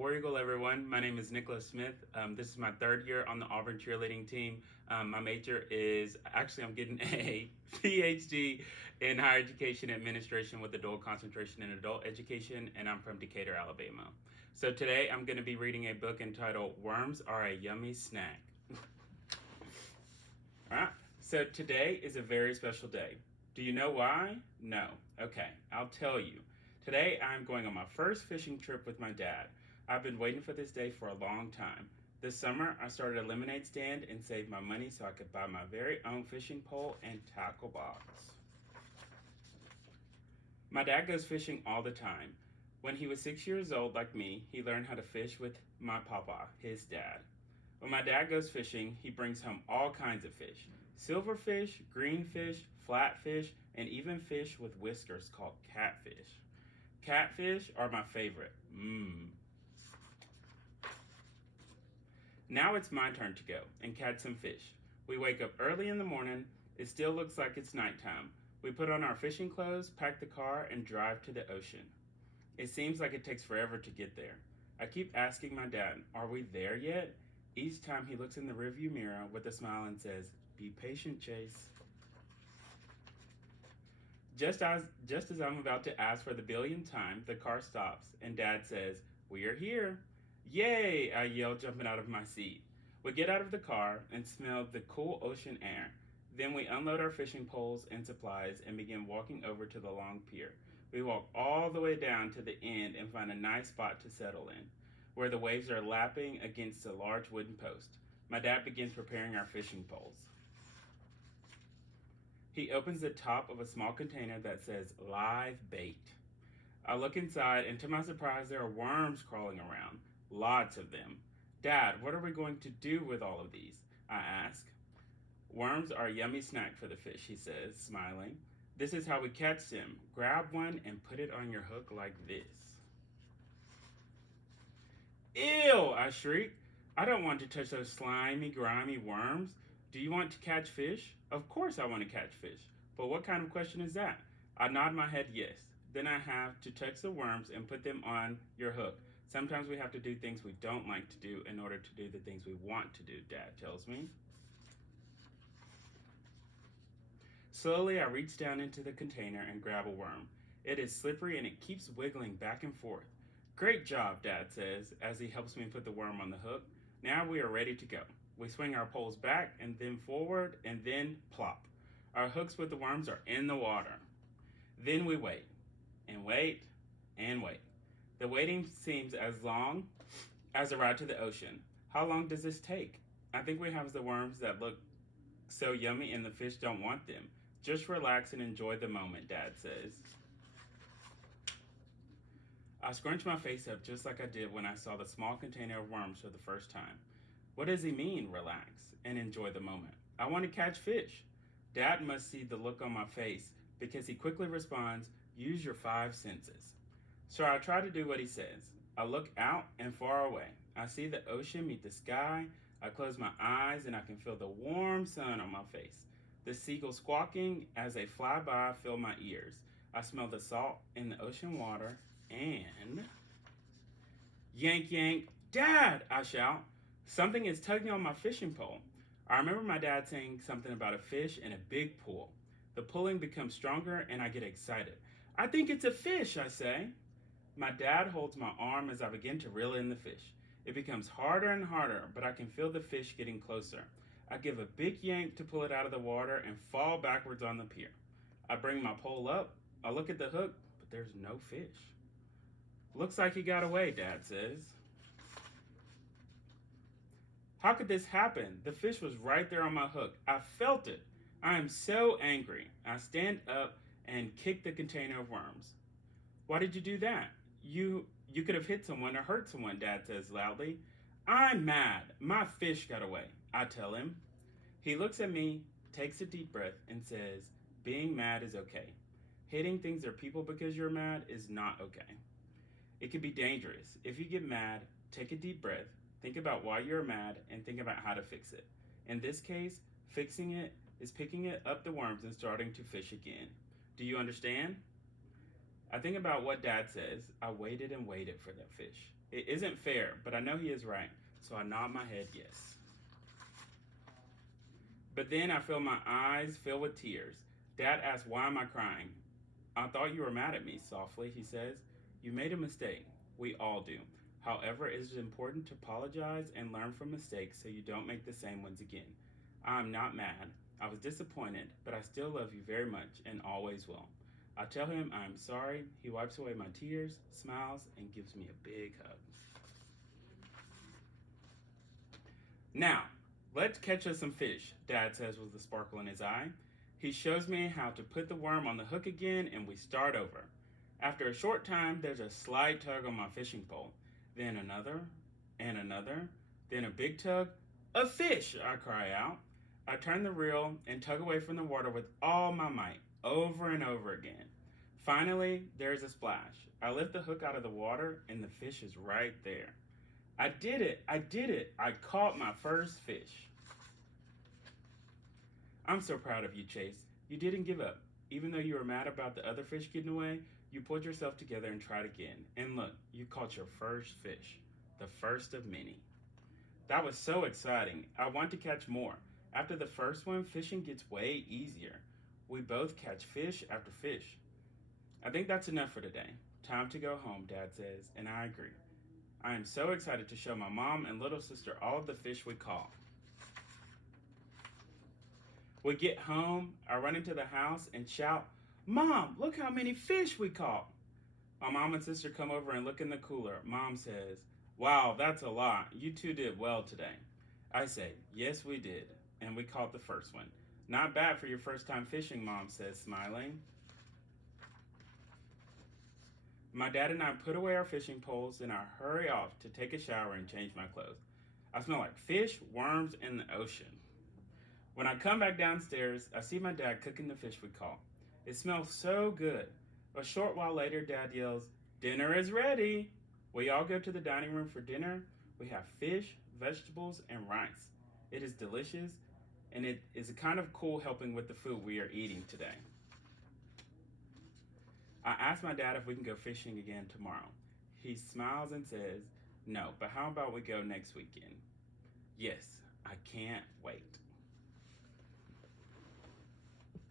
War Eagle, everyone. My name is Nicholas Smith. This is my third year on the Auburn cheerleading team. My major is I'm getting a PhD in higher education administration with a dual concentration in adult education, and I'm from Decatur, Alabama. So today I'm going to be reading a book entitled Worms Are a Yummy Snack. Alright, so today is a very special day. Do you know why? No. Okay, I'll tell you. Today I'm going on my first fishing trip with my dad. I've been waiting for this day for a long time. This summer I started a lemonade stand and saved my money so I could buy my very own fishing pole and tackle box. My dad goes fishing all the time. When he was 6 years old like me, he learned how to fish with my papa, his dad. When my dad goes fishing, he brings home all kinds of fish. Silverfish, greenfish, flatfish, and even fish with whiskers called catfish. Catfish are my favorite. Now it's my turn to go and catch some fish. We wake up early in the morning. It still looks like it's nighttime. We put on our fishing clothes, pack the car, and drive to the ocean. It seems like it takes forever to get there. I keep asking my dad, are we there yet? Each time he looks in the rearview mirror with a smile and says, be patient, Chase. Just as I'm about to ask for the billionth time, the car stops and Dad says, we are here. Yay, I yell, jumping out of my seat. We get out of the car and smell the cool ocean air. Then we unload our fishing poles and supplies and begin walking over to the long pier. We walk all the way down to the end and find a nice spot to settle in, where the waves are lapping against a large wooden post. My dad begins preparing our fishing poles. He opens the top of a small container that says live bait. I look inside and to my surprise there are worms crawling around. Lots of them. Dad, what are we going to do with all of these? I ask. Worms are a yummy snack for the fish, he says, smiling. This is how we catch them. Grab one and put it on your hook like this. Ew, I shriek. I don't want to touch those slimy, grimy worms. Do you want to catch fish? Of course I want to catch fish. But what kind of question is that? I nod my head yes. Then I have to touch the worms and put them on your hook. Sometimes we have to do things we don't like to do in order to do the things we want to do, Dad tells me. Slowly I reach down into the container and grab a worm. It is slippery and it keeps wiggling back and forth. Great job, Dad says, as he helps me put the worm on the hook. Now we are ready to go. We swing our poles back and then forward and then plop. Our hooks with the worms are in the water. Then we wait and wait and wait. The waiting seems as long as a ride to the ocean. How long does this take? I think we have the worms that look so yummy and the fish don't want them. Just relax and enjoy the moment, Dad says. I scrunch my face up just like I did when I saw the small container of worms for the first time. What does he mean, relax and enjoy the moment? I want to catch fish. Dad must see the look on my face because he quickly responds, use your 5 senses. So I try to do what he says. I look out and far away. I see the ocean meet the sky. I close my eyes and I can feel the warm sun on my face. The seagulls squawking as they fly by fill my ears. I smell the salt in the ocean water and... Yank, yank, Dad, I shout. Something is tugging on my fishing pole. I remember my dad saying something about a fish in a big pool. The pulling becomes stronger and I get excited. I think it's a fish, I say. My dad holds my arm as I begin to reel in the fish. It becomes harder and harder, but I can feel the fish getting closer. I give a big yank to pull it out of the water and fall backwards on the pier. I bring my pole up. I look at the hook, but there's no fish. Looks like he got away, Dad says. How could this happen? The fish was right there on my hook. I felt it. I am so angry. I stand up and kick the container of worms. Why did you do that? You could have hit someone or hurt someone, Dad says loudly. I'm mad. My fish got away, I tell him. He looks at me, takes a deep breath, and says, being mad is okay. Hitting things or people because you're mad is not okay. It can be dangerous. If you get mad, take a deep breath, think about why you're mad, and think about how to fix it. In this case, fixing it is picking it up the worms and starting to fish again. Do you understand? I think about what Dad says. I waited and waited for that fish. It isn't fair, but I know he is right, so I nod my head yes. But then I feel my eyes fill with tears. Dad asks, "Why am I crying?" "I thought you were mad at me," softly, he says. "You made a mistake. We all do. However, it is important to apologize and learn from mistakes so you don't make the same ones again. I am not mad. I was disappointed, but I still love you very much and always will." I tell him I am sorry. He wipes away my tears, smiles, and gives me a big hug. "Now, let's catch us some fish," Dad says with a sparkle in his eye. He shows me how to put the worm on the hook again, and we start over. After a short time, there's a slight tug on my fishing pole. Then another, and another, then a big tug. "A fish!" I cry out. I turn the reel and tug away from the water with all my might, over and over again. Finally, there's a splash. I lift the hook out of the water, and the fish is right there. I did it! I did it! I caught my first fish. I'm so proud of you, Chase. You didn't give up. Even though you were mad about the other fish getting away, you pulled yourself together and tried again. And look, you caught your first fish. The first of many. That was so exciting. I want to catch more. After the first one, fishing gets way easier. We both catch fish after fish. I think that's enough for today. Time to go home, Dad says, and I agree. I am so excited to show my mom and little sister all of the fish we caught. We get home, I run into the house and shout, "Mom, look how many fish we caught." My mom and sister come over and look in the cooler. Mom says, "Wow, that's a lot. You two did well today." I say, "Yes, we did. And we caught the first one." "Not bad for your first time fishing," Mom says, smiling. My dad and I put away our fishing poles and I hurry off to take a shower and change my clothes. I smell like fish, worms, and the ocean. When I come back downstairs, I see my dad cooking the fish we caught. It smells so good. A short while later, Dad yells, "Dinner is ready!" We all go to the dining room for dinner. We have fish, vegetables, and rice. It is delicious, and it is a kind of cool helping with the food we are eating today. I ask my dad if we can go fishing again tomorrow. He smiles and says, "No, but how about we go next weekend?" Yes, I can't wait.